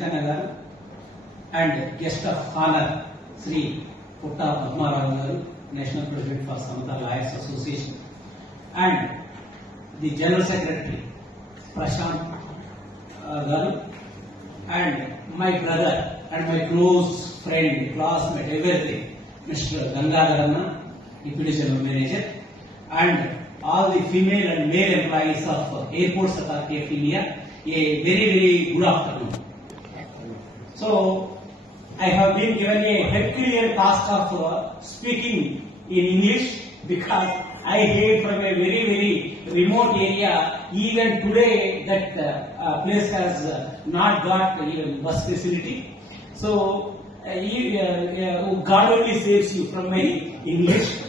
and guest of honor Sri Putta Padmarao, National President for Samanta Lawyers Association, and the General Secretary Prashant Garu, and my brother and my close friend, classmate, everything, Mr. Gangadharana, Deputy General Manager, and all the female and male employees of Airports Authority of India, a very good afternoon. So, I have been given a Herculean task of speaking in English because I hail from a very remote area. Even today, that place has not got even bus facility. So, God only saves you from my English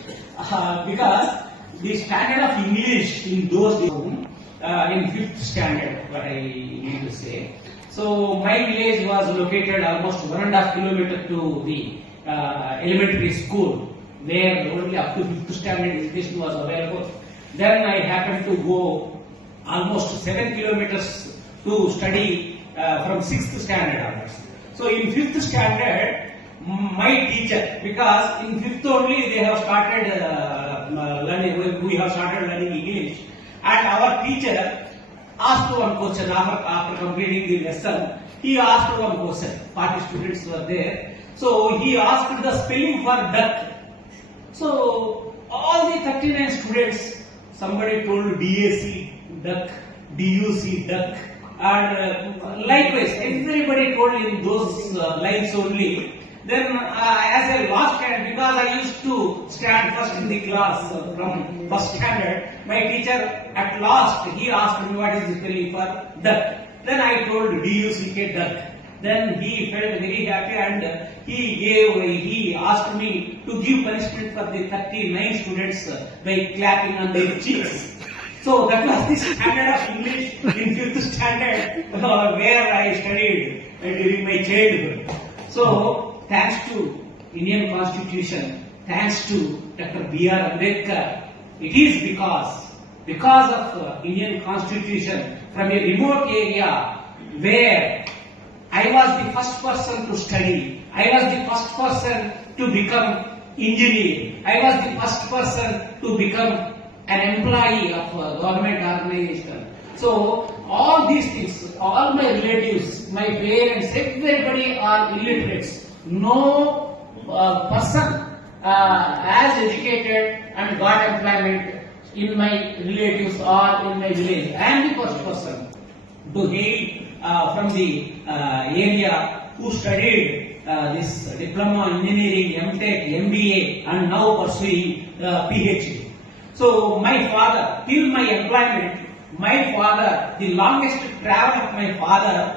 because the standard of English in those days, in 5th standard, what I need to say. So my village was located almost 1.5 kilometers to the elementary school, where only up to 5th standard education was available. Then I happened to go almost 7 kilometers to study from 6th standard onwards. So in 5th standard, my teacher, because in 5th only they have started learning, we have started learning English, and our teacher asked one question after completing the lesson. He asked one question. 40 students were there. So he asked the spelling for duck. So all the 39 students, somebody told DAC duck, DUC duck, and likewise everybody told in those lines only. Then as a last standard, because I used to stand first in the class from first standard, my teacher at last, he asked me what is the spelling for duck. Then I told DUCK duck. Then he felt very happy and he asked me to give punishment for the 39 students by clapping on their cheeks. So that was the standard of English in 5th standard where I studied during my childhood. So thanks to Indian Constitution, thanks to Dr. B.R. Ambedkar, it is because of Indian Constitution from a remote area where I was the first person to study, I was the first person to become engineer, I was the first person to become an employee of a government organization. So all these things, all my relatives, my parents, everybody are illiterates. No person as educated and got employment in my relatives or in my village. I am the first person to hail from the area who studied this diploma engineering, MTech, MBA, and now pursuing PhD. So my father, till my employment, my father, the longest travel of my father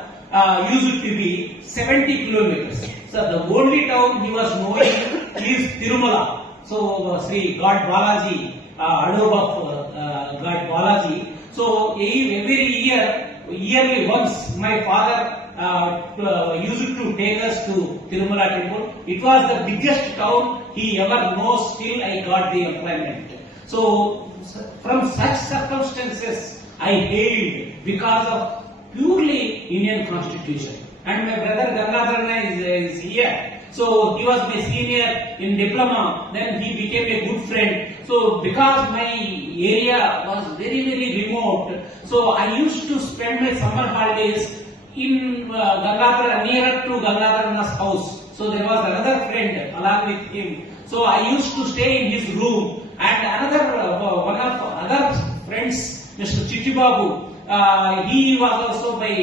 used to be 70 kilometers. So the only town he was knowing is Tirumala. So Sri God Balaji, Adobe of God Balaji. So yearly once, my father used to take us to Tirumala temple. It was the biggest town he ever knows till I got the employment. So from such circumstances, I hailed because of purely Indian Constitution. And my brother Gangadharana is here. So he was my senior in diploma, then he became a good friend. So because my area was very remote, so I used to spend my summer holidays in Gangadhara, nearer to Gangadharana's house. So there was another friend along with him. So I used to stay in his room, and one of other friends, Mr. Chittibabu, he was also my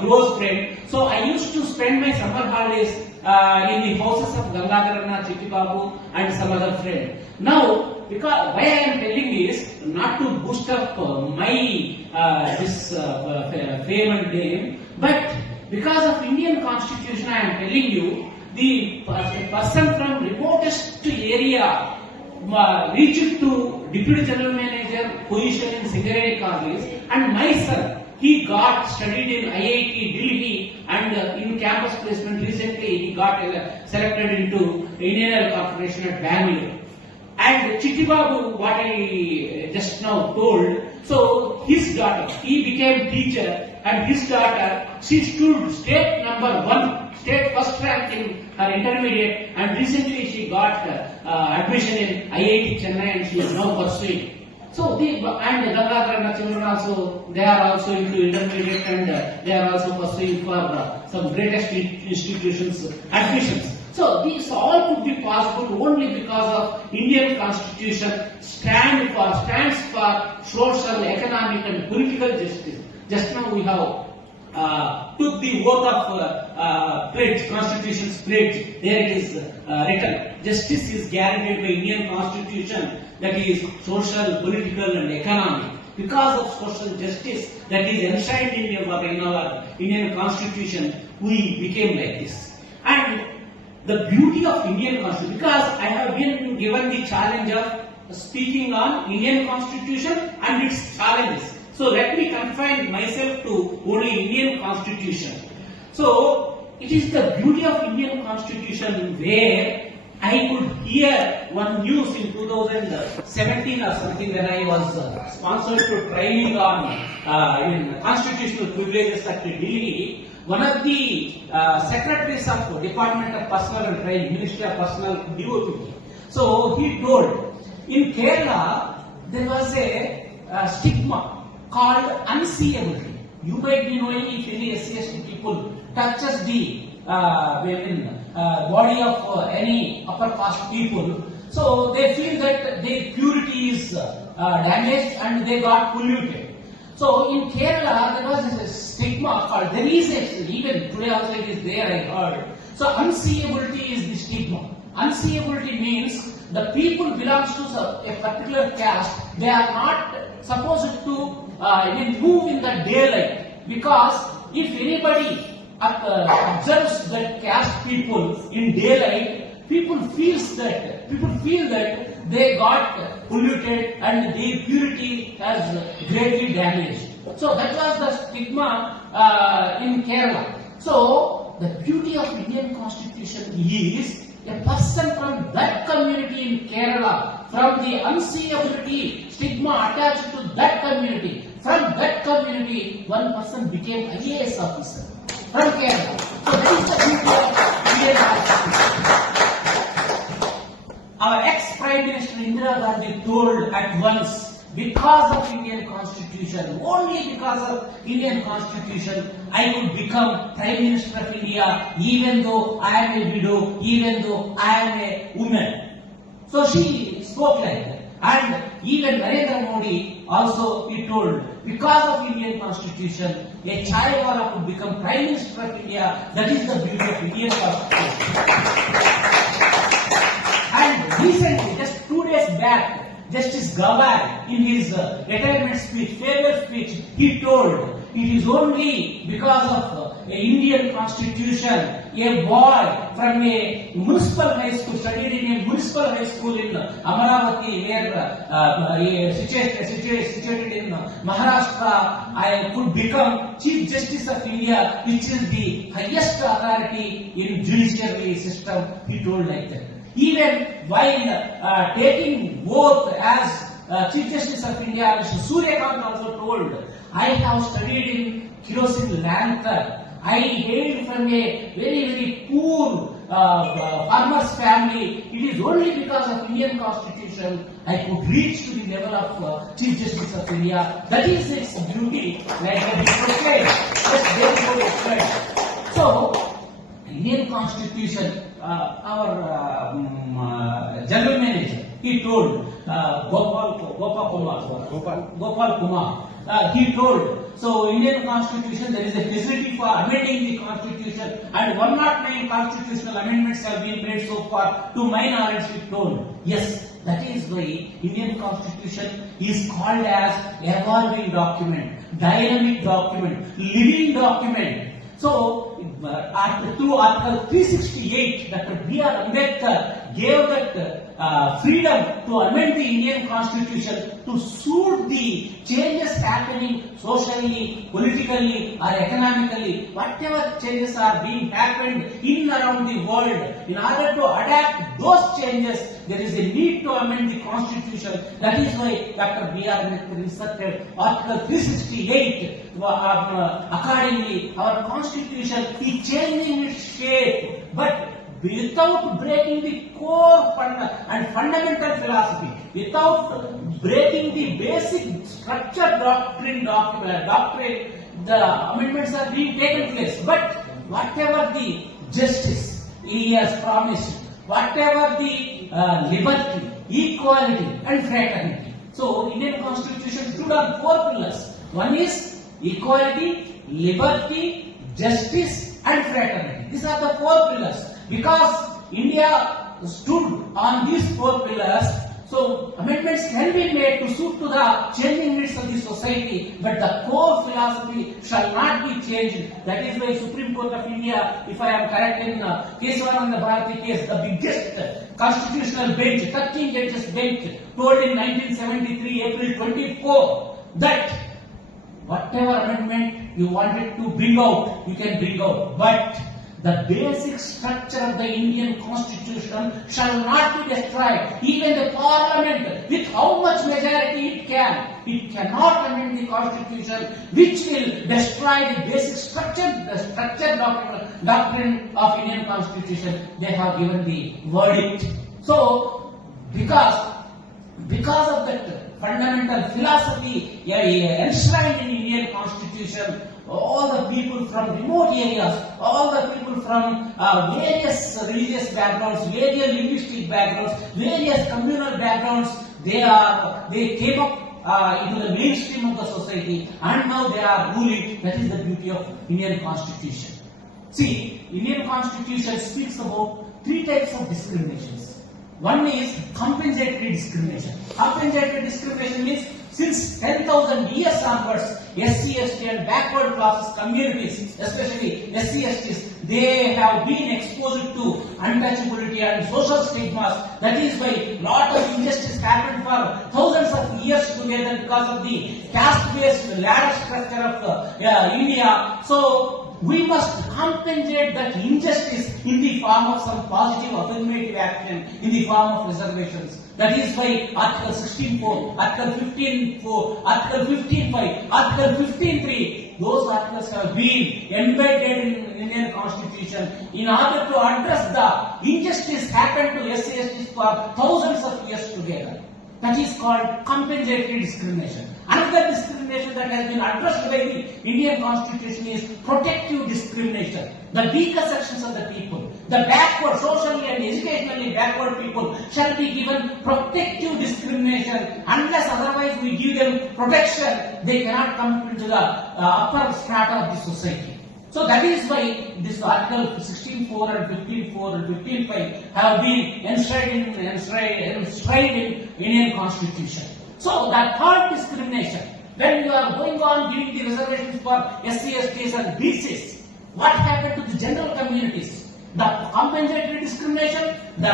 close friend. So I used to spend my summer holidays in the houses of Gangadharana, Chittibabu, and some other friend. Now, because why I am telling is not to boost up my this fame and name, but because of Indian Constitution, I am telling you, the person from remotest area reached to Deputy General Manager position in Singareni College, and my son, he got studied in IIT Delhi, and in campus placement recently he got selected into Indian Oil Corporation at Bangalore. And Chittibabu, what I just now told, so his daughter, he became teacher, and his daughter she stood state number 1, state first rank in her intermediate, and recently she got admission in IIT Chennai and she is now pursuing. So and Gangadhar and children also, they are also into intermediate and they are also pursuing for some greatest institutions admissions. So these all could be possible only because of Indian Constitution stands for social, economic and political justice. Just now we have took the oath of pledge, Constitution's pledge. There it is written. Justice is guaranteed by Indian Constitution, that is social, political and economic. Because of social justice that is enshrined in our Indian Constitution, we became like this. And the beauty of Indian Constitution, because I have been given the challenge of speaking on Indian Constitution and its challenges. So let me confine myself to only Indian Constitution. So it is the beauty of Indian Constitution where I could hear one news in 2017 or something when I was sponsored to training on in constitutional privileges at Delhi. One of the secretaries of Department of Personnel and Training, Ministry of Personnel, DOP. So he told, in Kerala there was a stigma called unseeability. You might be knowing if any SC/ST people touches the body of any upper caste people, so they feel that their purity is damaged and they got polluted. So in Kerala there was a stigma called, there is even today also it is there, I heard. So unseeability is the stigma. Unseeability means the people belongs to a particular caste, they are not supposed to move in the daylight, because if anybody observes that caste people in daylight, people feel that they got polluted and their purity has greatly damaged. So that was the stigma in Kerala. So the beauty of Indian Constitution is a person from that community in Kerala, from the unseeability stigma attached to that community, from that community, one person became IAS officer from Kerala. So that is the beauty of Indian Constitution. Our ex-Prime Minister Indira Gandhi told at once, because of Indian Constitution, only because of Indian Constitution, I could become Prime Minister of India, even though I am a widow, even though I am a woman. So she spoke like that. And even Narendra Modi also, he told, because of Indian Constitution, a chaiwala could become Prime Minister of India. That is the beauty of Indian Constitution. And recently, just 2 days back, Justice Gawai, in his retirement speech, farewell speech, he told, it is only because of Indian Constitution, a boy from a municipal high school, studied in a municipal high school in Amaravati, where situated in Maharashtra, I could become Chief Justice of India, which is the highest authority in judiciary system. He told like that. Even while taking oath as Chief Justice of India, Mr. Suryakant also told, I have studied in kerosene lantern. I hail from a very, very poor farmer's family. It is only because of Indian Constitution I could reach to the level of Chief Justice of India. That is its beauty, like the proclaimed. Just therefore explained. So, Indian Constitution, our general manager, he told, Gopal Kumar, he told, so Indian Constitution, there is a facility for amending the Constitution, and 109 constitutional amendments have been made so far. To my knowledge, he told, yes, that is why Indian Constitution is called as evolving document, dynamic document, living document. So through Article 368, Dr. B.R. Ambedkar gave that freedom to amend the Indian Constitution to suit the changes happening socially, politically, or economically, whatever changes are being happened in around the world. In order to adapt those changes, there is a need to amend the Constitution. That is why Dr. B.R. Ambedkar inserted Article 368. Accordingly, our Constitution is changing its shape, but without breaking the core and fundamental philosophy, without breaking the basic structure doctrine, the amendments are being taken place. But whatever the justice he has promised, whatever the liberty, equality and fraternity. So Indian Constitution stood on 4 pillars. One is equality, liberty, justice and fraternity. These are the 4 pillars. Because India stood on these 4 pillars, so amendments can be made to suit to the changing needs of the society, but the core philosophy shall not be changed. That is why Supreme Court of India, if I am correct in Keshavananda Bharati case, the biggest constitutional bench, 13 judges bench, told in 1973 April 24 that whatever amendment you wanted to bring out, you can bring out, but the basic structure of the Indian Constitution shall not be destroyed. Even the Parliament, with how much majority it cannot amend the Constitution, which will destroy the basic structure, the structure doctrine of Indian Constitution. They have given the verdict. So, because of that fundamental philosophy enshrined in Indian Constitution, all the people from remote areas, all the people from various religious backgrounds, various linguistic backgrounds, various communal backgrounds, they came up into the mainstream of the society, and now they are ruling. That is the beauty of Indian Constitution. See, Indian Constitution speaks about 3 types of discriminations. One is compensatory discrimination. Compensatory discrimination means since 10,000 years onwards, SC, ST and backward classes communities, especially SC, STs, they have been exposed to untouchability and social stigmas. That is why lot of injustice happened for thousands of years together because of the caste-based ladder structure of India. So we must compensate that injustice in the form of some positive affirmative action, in the form of reservations. That is why Article 16.4, Article 15.4, Article 15.5, Article 15.3, those articles have been embedded in Indian Constitution in order to address the injustice happened to SC/STs for thousands of years together. That is called compensatory discrimination. Another discrimination that has been addressed by the Indian Constitution is protective discrimination. The weaker sections of the people, the backward, socially and educationally backward people shall be given protective discrimination. Unless otherwise we give them protection, they cannot come into the upper strata of the society. So that is why this Article 16.4 and 15.4 and 15.5 have been enshrined in Indian Constitution. So that third discrimination, when you are going on giving the reservations for SC, STs and BCs, what happened to the general communities? The compensatory discrimination, the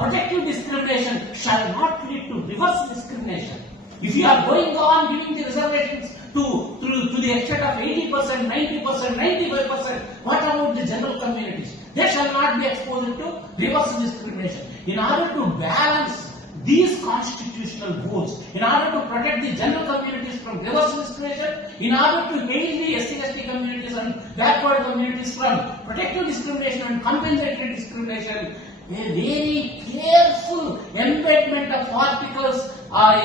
protective discrimination shall not lead to reverse discrimination. If you are going on giving the reservations to the extent of 80%, 90%, 95%, what about the general communities? They shall not be exposed to reverse discrimination. In order to balance these constitutional goals, in order to protect the general communities from reverse discrimination, in order to maintain the SC/ST communities and backward communities from protective discrimination and compensatory discrimination, a very careful embedment of articles are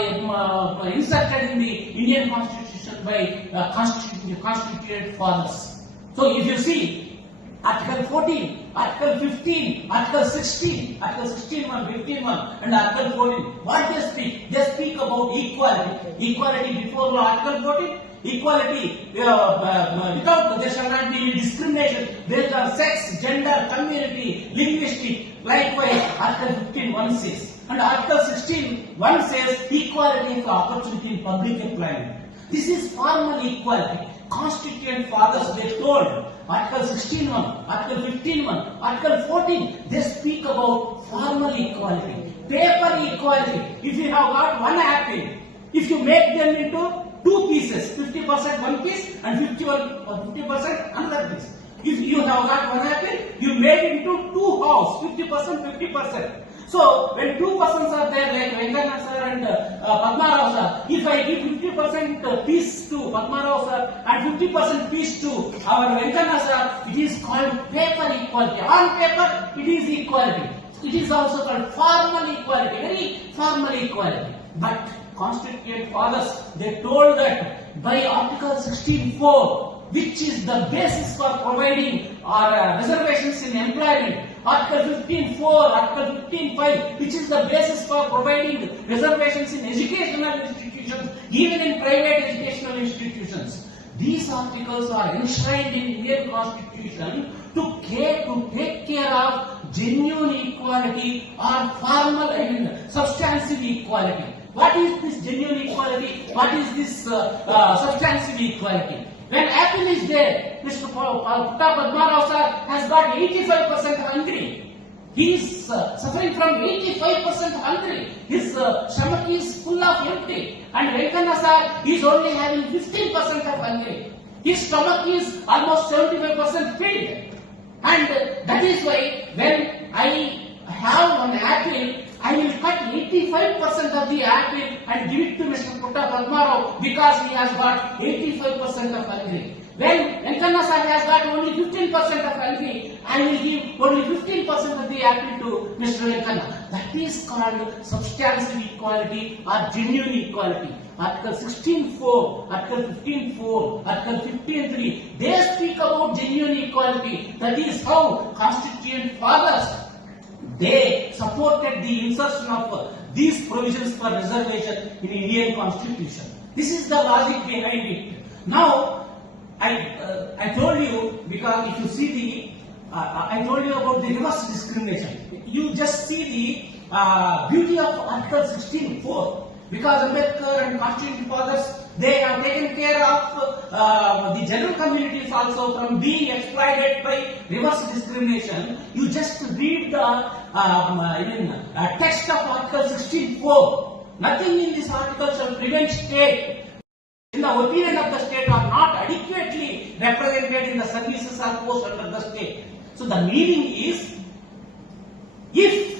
inserted in the Indian Constitution by constituted fathers. So if you see Article 14, Article 15, Article 16, Article 16.1, 15.1 and Article 14, what they speak? They speak about equality. Equality before law. Article 14, equality without there shall not be any discrimination based on sex, gender, community, linguistic. Likewise, Article 15.1 says. And Article 16.1 says equality of opportunity in public employment. This is formal equality. Constituent fathers, they told Article 16.1, Article 15.1, Article 14, they speak about formal equality, paper equality. If you have got one apple, if you make them into two pieces, 50% one piece and 50% another piece. If you have got one apple, you made it into two halves, 50%, 50%. So when two persons are there, like Venkana sir and Padma Rao sir, if I give 50% piece to Padma Rao sir and 50% piece to our Venkana sir, it is called paper equality. On paper, it is equality. It is also called formal equality, very formal equality. But Constituent Fathers, they told that by Article 16.4, which is the basis for providing our reservations in employment, Article 15.4, Article 15.5, which is the basis for providing reservations in educational institutions, even in private educational institutions. These articles are enshrined in Indian Constitution to take care of genuine equality or formal, substantive equality. What is this genuine equality? What is this substantive equality? When apple is there, Mr. Padma Rao sir has got 85% hungry. He is suffering from 85% hungry. His stomach is full of empty. And Venkana sir is only having 15% of hungry. His stomach is almost 75% filled. And that is why when I have an apple, I will cut 85% of the apple and give it to Mr. Padma Rao because he has got 85% of hungry. When Venkana sir has got only 15% of hungry, I will give only 15% of the apple to Mr. Venkana. That is called substantive equality or genuine equality. Article 16.4, Article 15.4, Article 15.3, they speak about genuine equality. That is how Constituent Fathers, they supported the insertion of these provisions for reservation in Indian Constitution. This is the logic behind it. Now, I told you, because if you see the, I told you about the reverse discrimination. You just see the beauty of Article 16.4, because Ambedkar and Constituent Fathers, they have taken care of the general communities also from being exploited by reverse discrimination. You just read the text of Article 16.4. Nothing in this article shall prevent state, in the opinion of the state, are not adequately represented in the services or posts under the state. So the meaning is, if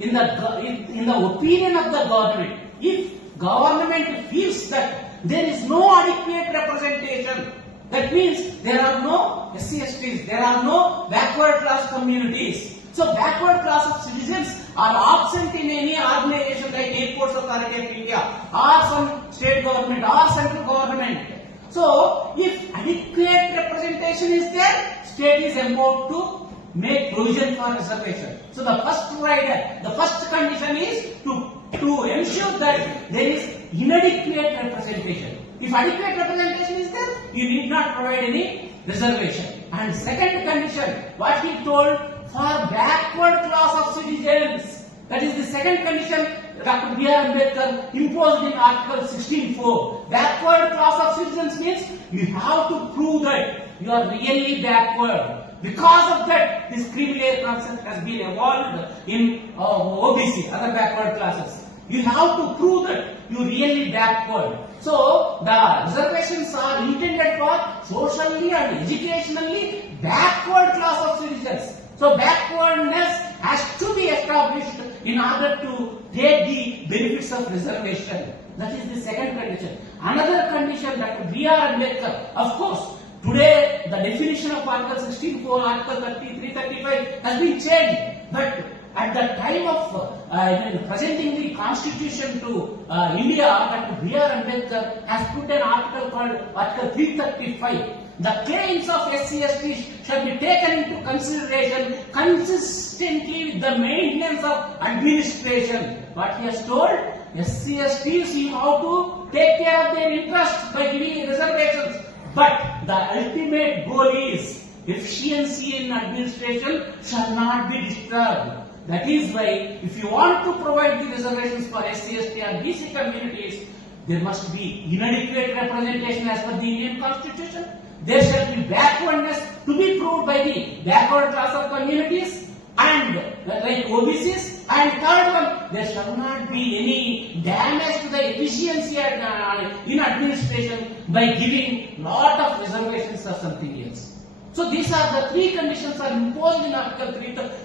in the opinion of the government, if government feels that there is no adequate representation, that means there are no SC/STs, there are no backward class communities. So backward class of citizens are absent in any organization like Airports Authority of India or some state government or central government. So if adequate representation is there, state is empowered to make provision for reservation. So the first rider, the first condition is to ensure that there is inadequate representation. If adequate representation is there, you need not provide any reservation. And second condition, what he told, for backward class of citizens, that is the second condition Dr. B.R. Ambedkar imposed in Article 16.4. Backward class of citizens means you have to prove that you are really backward. Because of that, this creamy layer concept has been evolved in OBC, other backward classes. You have to prove that you are really backward. So the reservations are intended for socially and educationally backward class of citizens. So backwardness has to be established in order to take the benefits of reservation. That is the second condition. Another condition, Dr. B.R. Ambedkar, of course, today the definition of Article 16.4, Article 33, 35 has been changed. But at the time of presenting the Constitution to India, Dr. B.R. Ambedkar has put an article called Article 335. The claims of SC/STs shall be taken into consideration consistently with the maintenance of administration. What he has told, SC/STs, you have to take care of their interests by giving reservations. But the ultimate goal is efficiency in administration shall not be disturbed. That is why, if you want to provide the reservations for SC/ST and BC communities, there must be inadequate representation as per the Indian Constitution. there shall be backwardness to be proved by the backward class of communities and like OBCs, and third one, there shall not be any damage to the efficiency in administration by giving lot of reservations or something else. So these are the three conditions are imposed in Article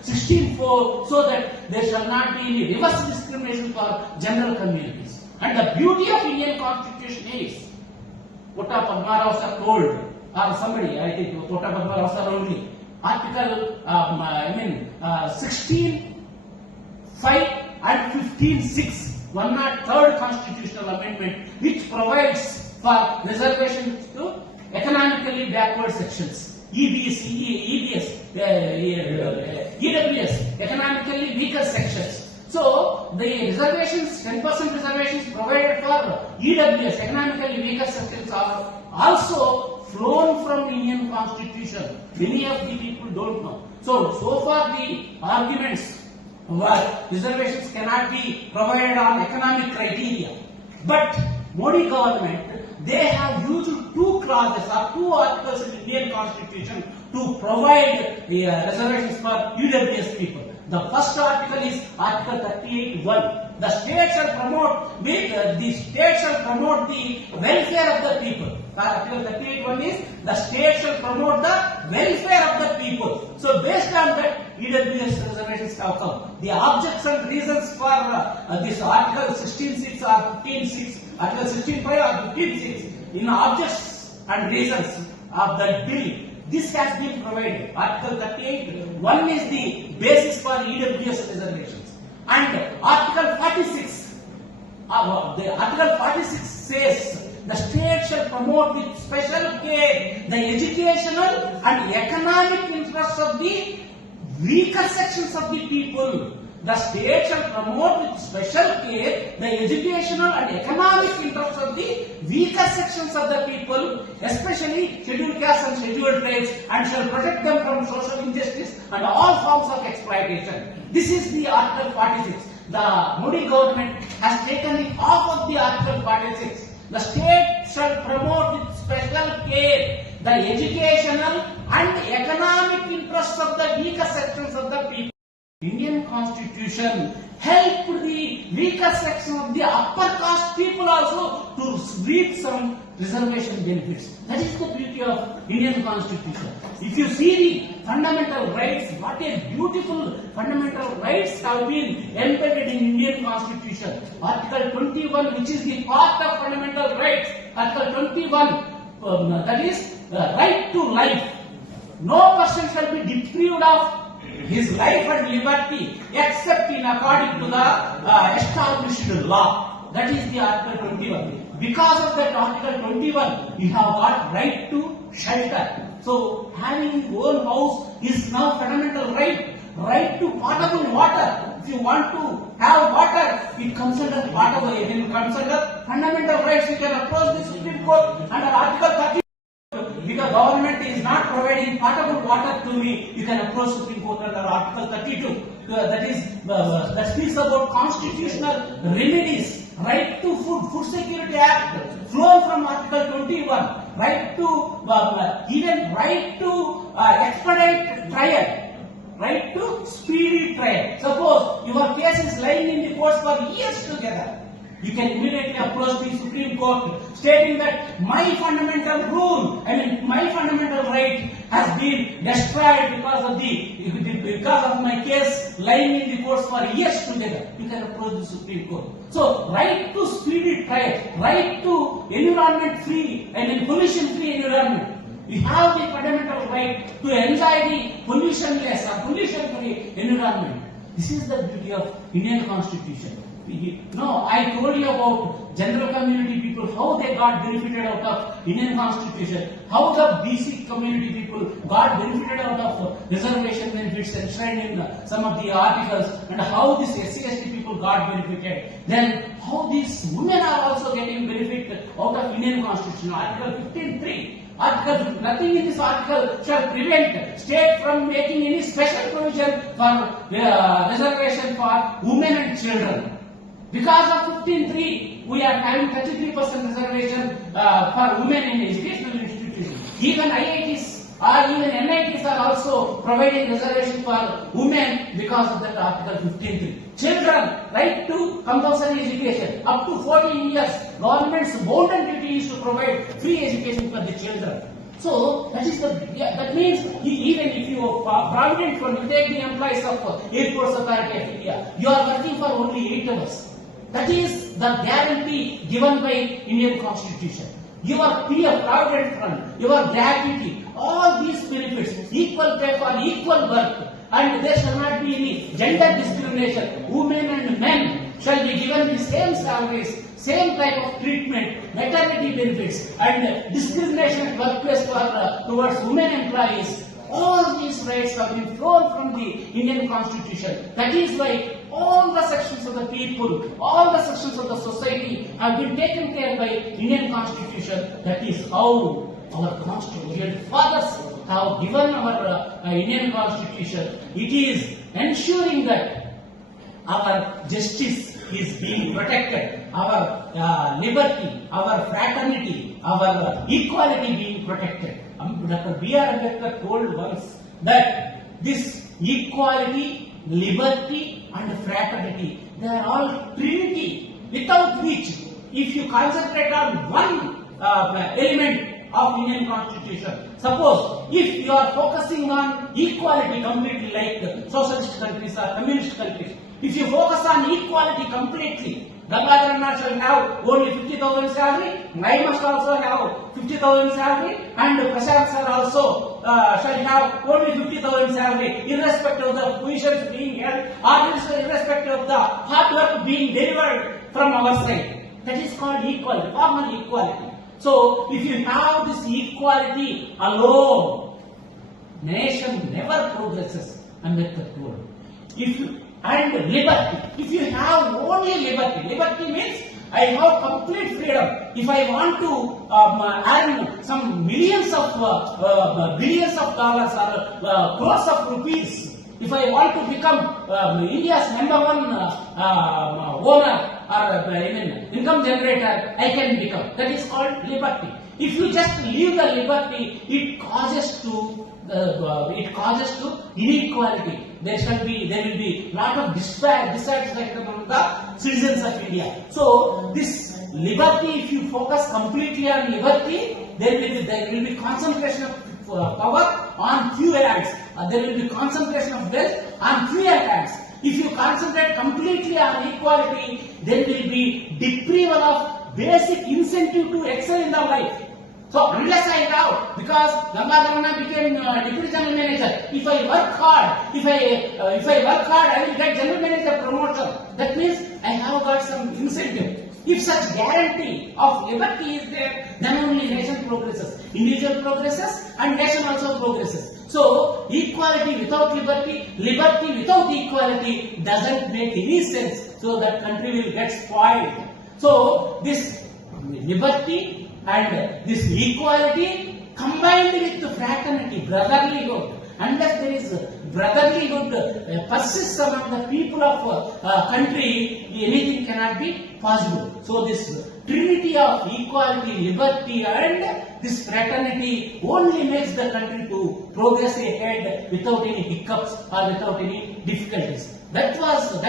16(4) so that there shall not be any reverse discrimination for general communities. And the beauty of Indian Constitution is, Kota Padmarao sir told, or somebody, I think Kota Padmarao sir only, Article 16(5) and 15(6), 103rd constitutional amendment, which provides for reservations to economically backward sections. EBS, EWS, economically weaker sections. So the reservations, 10% reservations provided for EWS, economically weaker sections, are also flown from Indian Constitution. Many of the people don't know. So far the arguments were reservations cannot be provided on economic criteria. But Modi government, they have used two clauses or two articles in Indian Constitution to provide reservations for EWS people. The first article is Article 38(1). The state shall promote the welfare of the people. Article 38(1) is the state shall promote the welfare of the people. So based on that, EWS reservations have come. The objects and reasons for this Article 16(6) or 15(6), Article 16(5) or 15(6), in objects and reasons of the bill, this has been provided. Article 38(1) is the basis for EWS reservations. And Article 46, Article 46 says the state shall promote with special care the educational and economic interests of the weaker sections of the people. The state shall promote with special care the educational and economic interests of the weaker sections of the people, especially scheduled castes and scheduled tribes, and shall protect them from social injustice and all forms of exploitation. This is the Article 46. The Modi government has taken the half of the Article 46. The state shall promote with special care the educational and economic interests of the weaker sections of the people. Indian Constitution helped the weaker section of the upper caste people also to reap some reservation benefits. That is the beauty of Indian Constitution. If you see the fundamental rights, what a beautiful fundamental rights have been embedded in Indian Constitution. Article 21, which is the part of fundamental rights. Article 21, that is the right to life. No person shall be deprived of his life and liberty except in according to the established law. That is the Article 21. Because of that Article 21, you have got right to shelter. So having your own house is now fundamental right. Right to potable water. If you want to have water, it comes under potable. It comes under fundamental rights. You can approach the Supreme Court under Article 30. If the government is not providing potable water to me, you can approach Supreme Court under Article 32. That speaks about constitutional remedies. Right to food, Food Security Act, flown from Article 21. Right to even right to expedite trial. Right to speedy trial. Suppose your case is lying in the courts for years together. You can immediately approach the Supreme Court stating that my fundamental rule, my fundamental right has been destroyed because of my case lying in the courts for years together. You can approach the Supreme Court. So, right to speedy trial, right to environment free, pollution free environment. We have the fundamental right to enjoy the pollutionless or pollution free environment. This is the beauty of Indian Constitution. No, I told you about general community people, how they got benefited out of Indian Constitution, how the BC community people got benefited out of reservation benefits enshrined in some of the articles, and how these SC/ST people got benefited. Then how these women are also getting benefit out of Indian Constitution. Article 15(3). Nothing in this article shall prevent state from making any special provision for reservation for women and children. Because of 15(3), we are having 33% reservation for women in educational institutions. Even IITs or even NITs are also providing reservation for women because of that Article 15. Children, right to compulsory education up to 14 years. Government's bounden duty is to provide free education for the children. So that means even if you are provident fund, you take the employees of Airports Authority of India, you are working for only 8 hours. That is the guarantee given by Indian Constitution. Your PF, provident fund, your gratuity, all these benefits, equal pay for equal work, and there shall not be any gender discrimination. Women and men shall be given the same salaries, same type of treatment, maternity benefits, and discrimination at workplace towards women employees. All these rights have been flown from the Indian Constitution. That is why all the sections of the people, all the sections of the society have been taken care by Indian Constitution. That is how our Constitution fathers have given our Indian Constitution. It is ensuring that our justice is being protected, our liberty, our fraternity, our equality being protected. Dr. B.R. Ambedkar told once that this equality, liberty and fraternity, they are all Trinity, without which, if you concentrate on one element of Indian Constitution, suppose if you are focusing on equality completely like socialist countries or communist countries, if you focus on equality completely, Golla Ramesh shall have only 50,000 salary, I must also have 50,000 salary, and Prashant sir also shall have only 50,000 salary, irrespective of the positions being held or irrespective of the hard work being delivered from our side. That is called equality, formal equality. So, if you have this equality alone, nation never progresses, Ambedkar told. And liberty. If you have only liberty, liberty means I have complete freedom. If I want to earn some millions of billions of dollars or crores of rupees, if I want to become India's number one owner or income generator, I can become. That is called liberty. If you just leave the liberty, it causes to inequality. There will be lot of dissatisfaction among the citizens of India. So this liberty, if you focus completely on liberty, there will be concentration of power on few hands. There will be concentration of wealth on fewer hands. If you concentrate completely on equality, there will be deprival of basic incentive to excel in the life. So unless I have, because Golla Ramesh became deputy general manager, if I work hard, if I work hard, I will get general manager promotion. That means I have got some incentive. If such guarantee of liberty is there, then only nation progresses. Individual progresses and nation also progresses. So equality without liberty, liberty without equality doesn't make any sense. So that country will get spoiled. So this liberty and this equality combined with fraternity, brotherlyhood, unless there is brotherlyhood persists among the people of country, anything cannot be possible. So this trinity of equality, liberty and this fraternity only makes the country to progress ahead without any hiccups or without any difficulties. That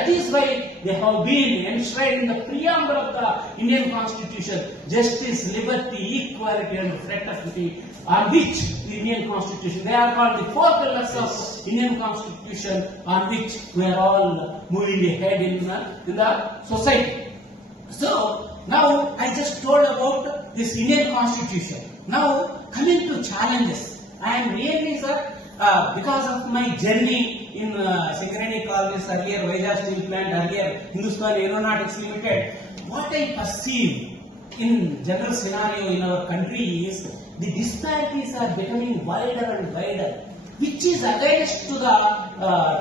is why they have been enshrined in the preamble of the Indian Constitution, justice, liberty, equality and fraternity, on which the Indian Constitution, they are called the four pillars of Indian Constitution, on which we are all moving ahead in the society. So now I just told about this Indian Constitution. Now coming to challenges, I am really, sir, because of my journey in Singareni colonies, earlier Vizag Steel Plant, earlier Hindustan Aeronautics Limited, what I perceive in general scenario in our country is the disparities are becoming wider and wider, which is against to the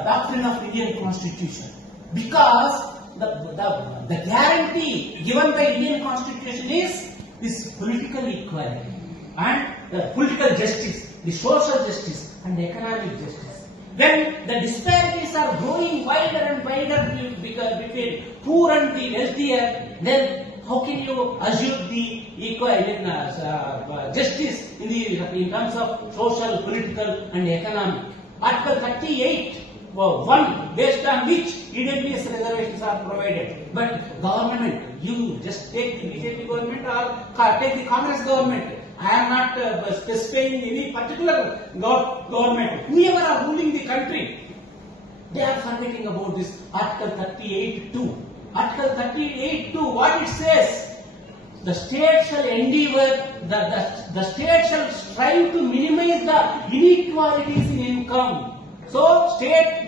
doctrine of Indian Constitution. Because the guarantee given by Indian Constitution is this political equality and political justice, the social justice and economic justice. When the disparities are growing wider and wider between poor and the wealthier, then how can you assure the justice in terms of social, political, and economic? Article 38. 1 based on which EWS reservations are provided. But government, you just take the BJP government or take the Congress government. I am not specifying any particular government. Whoever are ruling the country, they are forgetting about this Article 38.2. Article 38.2, what it says? The state shall endeavor, the state shall strive to minimize the inequalities in income. So, state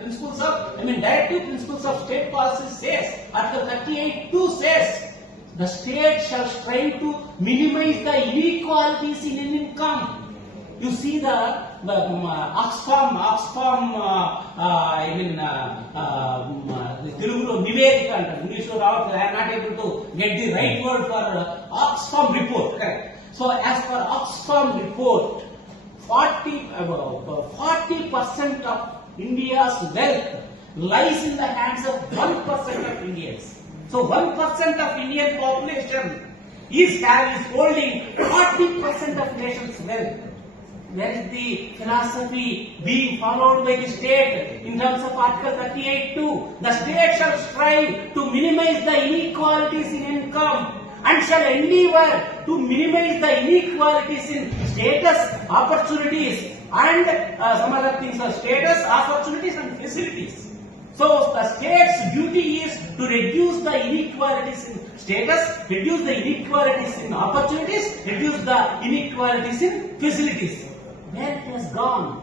principles of, directive principles of state policy says, Article 38.2 says, the state shall strive to minimize the inequalities in income. You see the Oxfam, the Telugulo Nivedika and English or out, I am not able to get the right word for Oxfam report. Correct. So, as per Oxfam report, 40% of India's wealth lies in the hands of 1% of Indians. So 1% of Indian population is holding 40% of nation's wealth. Where is the philosophy being followed by the state in terms of Article 38.2? The state shall strive to minimize the inequalities in income and shall endeavor to minimize the inequalities in status, opportunities, and some other things are status, opportunities, and facilities. So the state's duty is to reduce the inequalities in status, reduce the inequalities in opportunities, reduce the inequalities in facilities. Where it has gone?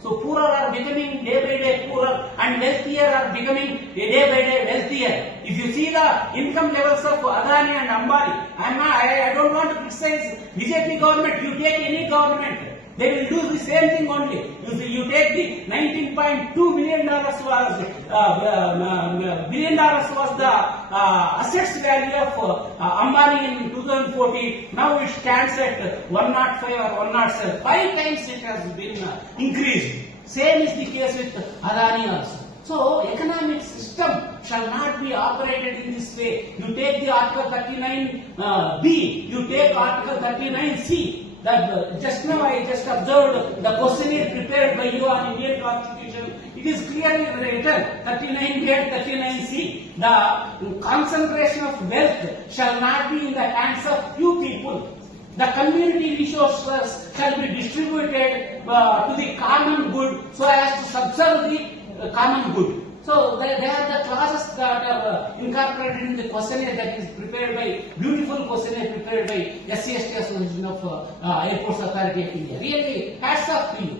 So poorer are becoming day by day poorer and wealthier are becoming day by day wealthier. If you see the income levels of Adani and Ambani, I don't want to criticize BJP government. You take any government, they will do the same thing only. You take the $19.2 billion was the assets value of Ambani in 2014. Now it stands at 105 or 107. 5 times it has been increased. Same is the case with Adani also. So, economic system shall not be operated in this way. You take the Article 39B, you take Article 39C. Just now I just observed the questionnaire prepared by you on Indian Constitution. It is clearly written 39B and 39C. The concentration of wealth shall not be in the hands of few people. The community resources shall be distributed to the common good so as to subserve the common good. So they are the clauses that are incorporated in the questionnaire that is prepared by, beautiful questionnaire prepared by SC/ST Association of Airports Authority of India. Really, hats off to you.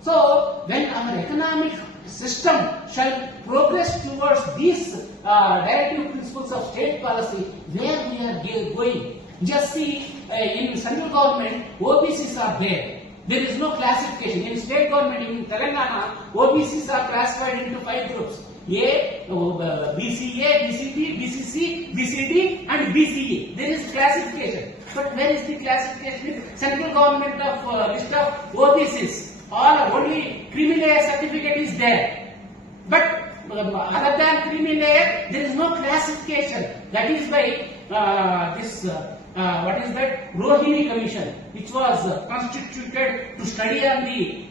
So when our economic system shall progress towards these directive principles of state policy, where we are going. Just see, in central government, OBCs are there. There is no classification. In state government, in Telangana, OBCs are classified into 5 groups. BCA, BCB, BCC, BCD and BCE. There is classification. But where is the classification? Central government of list of OBCs. Only creamy layer certificate is there. But other than creamy layer, there is no classification. That is by what is that? Rohini Commission, which was constituted to study on the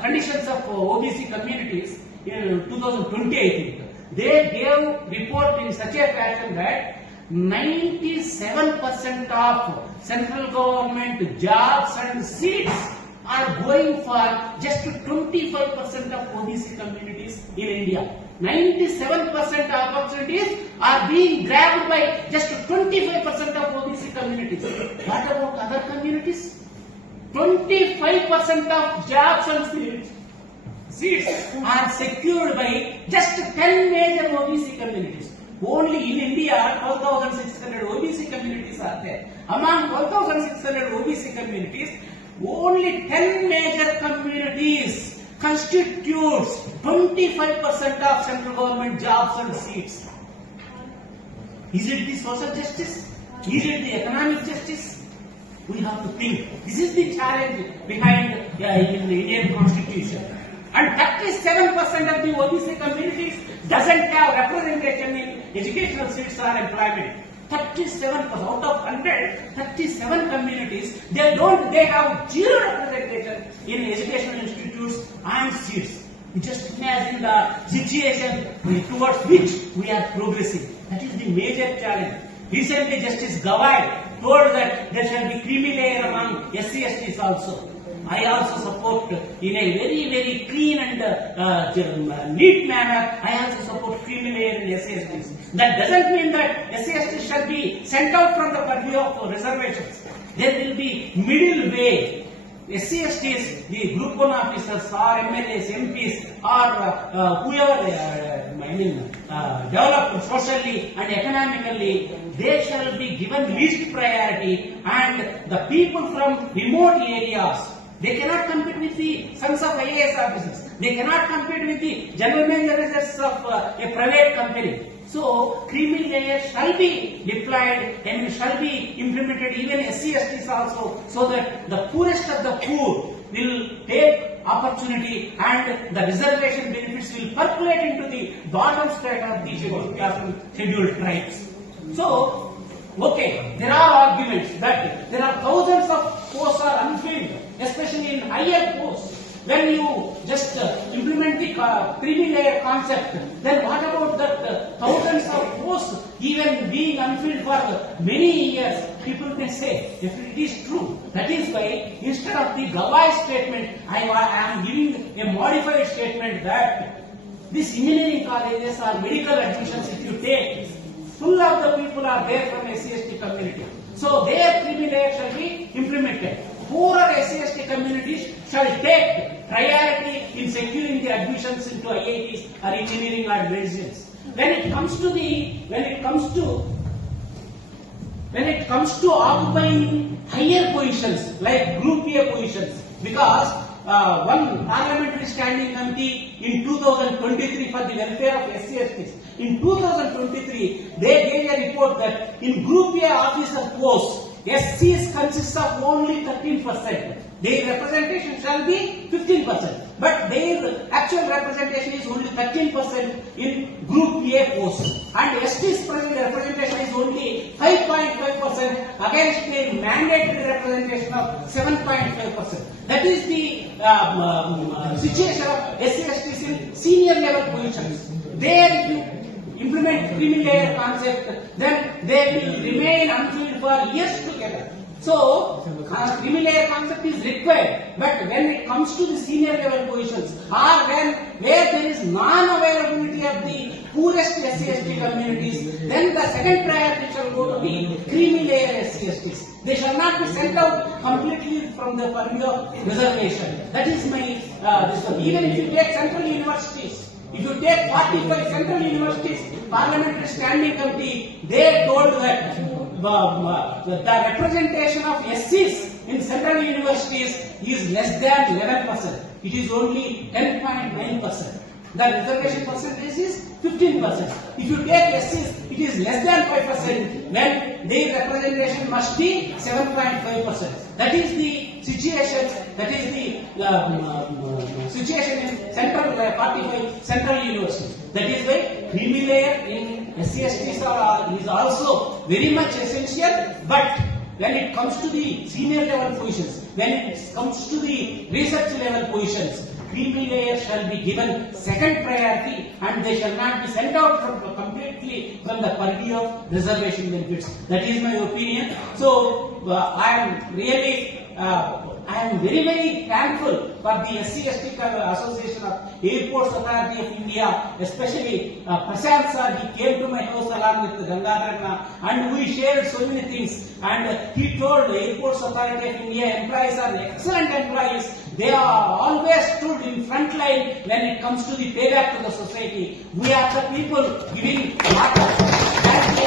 conditions of OBC communities in 2020, I think. They gave report in such a fashion that 97% of central government jobs and seats are going for just 25% of OBC communities in India. 97% opportunities are being grabbed by just 25% of OBC communities. What about other communities? 25% of jobs and seats are secured by just 10 major OBC communities. Only in India, 12,600 OBC communities are there. Among 12,600 OBC communities, only 10 major communities constitutes 25% of central government jobs and seats. Is it the social justice? Is it the economic justice? We have to think. This is the challenge behind in the Indian Constitution. And 37% of the OBC communities doesn't have representation in educational seats or employment. 37% out of 100, 37 communities, they have zero representation in educational institutes and seats. You just imagine the situation towards which we are progressing. That is the major challenge. Recently, Justice Gawai told that there shall be creamy layer among SC/STs also. I also support in a very, very clean and neat manner. I also support creamy layer in SC/STs. That doesn't mean that SC/STs shall be sent out from the purview of reservations. There will be middle way. SC/STs, the group 1 officers or MLAs, MPs or whoever developed socially and economically, they shall be given least priority, and the people from remote areas, they cannot compete with the sons of IAS officers. They cannot compete with the general managers of a private company. So, creamy layer shall be deployed and shall be implemented even SC/STs also, so that the poorest of the poor will take opportunity and the reservation benefits will percolate into the bottom strata of the scheduled tribes. So, okay, there are arguments that there are thousands of posts are unfilled, especially in higher posts. When you just implement the creamy layer concept, then what about that thousands of posts even being unfilled for many years? People may say, if it is true. That is why instead of the Gawai statement, I am giving a modified statement that these engineering colleges or medical admissions, if you take, full of the people are there from SC/ST community. So their creamy layer shall be implemented. Poorer SC/ST communities shall take priority in securing the admissions into IITs or engineering or medicines. When it comes to occupying higher positions like Group A positions, because one parliamentary standing committee in 2023 for the welfare of SC/STs, in 2023 they gave a report that in Group A officer posts, SCs consist of only 13%. Their representation shall be 15%. But their actual representation is only 13% in Group A posts. And ST's representation is only 5.5% against their mandatory representation of 7.5%. That is the situation of SC/STs in senior level positions. There, if you implement creamy layer concept, then they will remain unfilled for years together. So, creamy layer concept is required, but when it comes to the senior level positions, or where there is non-availability of the poorest SC/ST communities, then the second priority shall go to the creamy layer SC/STs. They shall not be sent out completely from the purview of reservation. That is my this one. Even if you take central universities, if you take 45 central universities, parliamentary standing committee, they told that the representation of SCs in central universities is less than 11%. It is only 10.9%. The reservation percentage is 15%. If you take SCs, it is less than 5%, then their representation must be 7.5%. That is the situation. That is the situation in central 45 central universities. That is why creamy layer in SC/STs is also very much essential. But when it comes to the senior level positions, when it comes to the research level positions, creamy layer shall be given second priority, and they shall not be sent out completely from the purview of reservation benefits. That is my opinion. So I am very, very thankful for the SC/ST Association of Airports Authority of India, especially Prashant sir. He came to my house along with Gangadharana, and we shared so many things. And he told the Airports Authority of India employees are excellent employees. They are always stood in front line when it comes to the payback to the society. We are the people giving lot of charity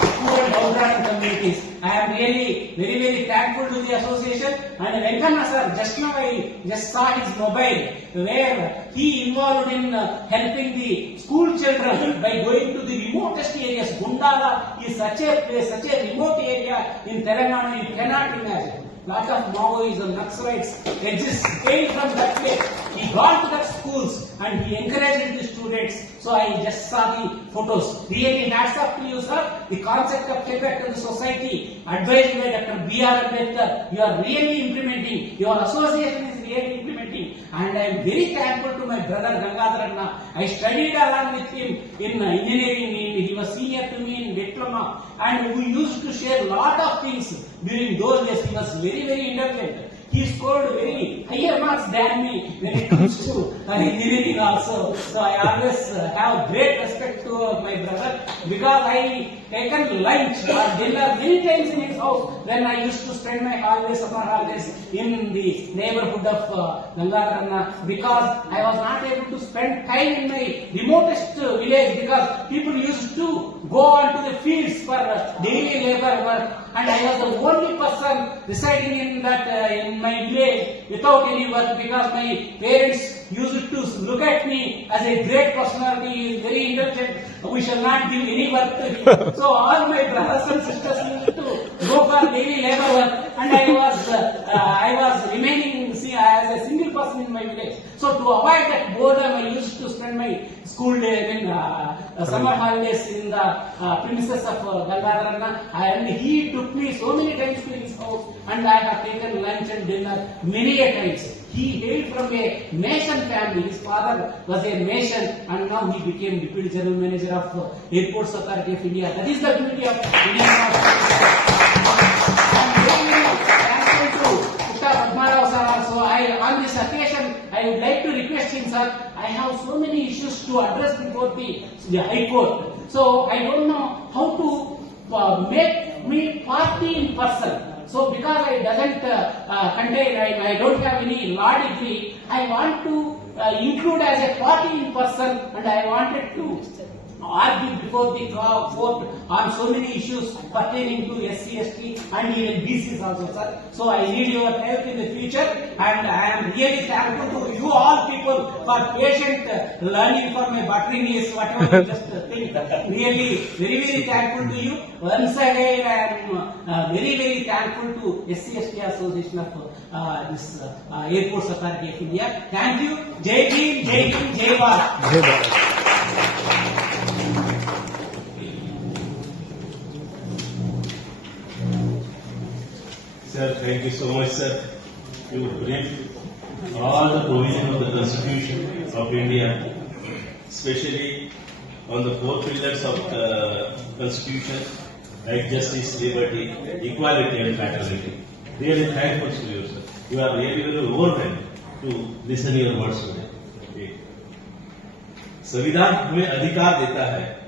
to poor and downtrodden communities. I am really very, very thankful to the association. And Venkana sir, just now I just saw his mobile where he involved in helping the school children by going to the remotest areas. Gundala is such a place, such a remote area in Telangana, you cannot imagine. lot of Maoism, Naxalites exist, came from that place. He gone to that schools and he encouraged the students. So I just saw the photos. Really hats off to you, sir. The concept of check back to the society, advised by Dr. B.R. Ambedkar, you are really implementing. Your association is really implementing. And I am very thankful to my brother Gangadharanna. I studied along with him in engineering. He was senior to me in diploma. And we used to share lot of things during those days. He was very, very intelligent. He scored very higher marks than me when it comes to engineering also. So I always have great respect to my brother because I taken lunch or dinner many times in his house when I used to spend my holidays, summer holidays in the neighborhood of Gangadharanna because I was not able to spend time in my remotest village because people used to go on to the fields for daily labor work. And I was the only person residing in that in my village without any work because my parents used to look at me as a great personality, he is very intelligent, we shall not give any work to him. So all my brothers and sisters used to go for daily labor work and I was remaining as a single person in my village. So to avoid that boredom, I used to spend my school day in summer holidays in the premises of Gangadharanna, and he took me so many times to his house and I have taken lunch and dinner many a times. He hailed from a Mason family. His father was a Mason and now he became Deputy General Manager of Airports Authority of India. That is the beauty of Indian Constitution. On this occasion, I would like to request him, sir, I have so many issues to address before the High Court. So I don't know how to make me party in person. So because I doesn't contain, I don't have any law degree, I want to include as a party in person and I wanted to argue before the court on so many issues pertaining to SC, ST and even BCs also, sir. So I need your help in the future and I am really thankful to you all people for patient learning from my buttering is whatever you just think. Really very, very thankful to you. Once again I am very, very thankful to SC, ST Association of this Airports Authority of India. Thank you. Jai Bhim, Jai Hind, Jai Bharat. Jai Bharat. Sir, thank you so much, sir. You briefed all the provisions of the Constitution of India, especially on the four pillars of the Constitution, like justice, liberty, equality and fraternity. Really thankful to you, sir. You are really very overwhelmed to listen your words today. संविधान हमें अधिकार देता है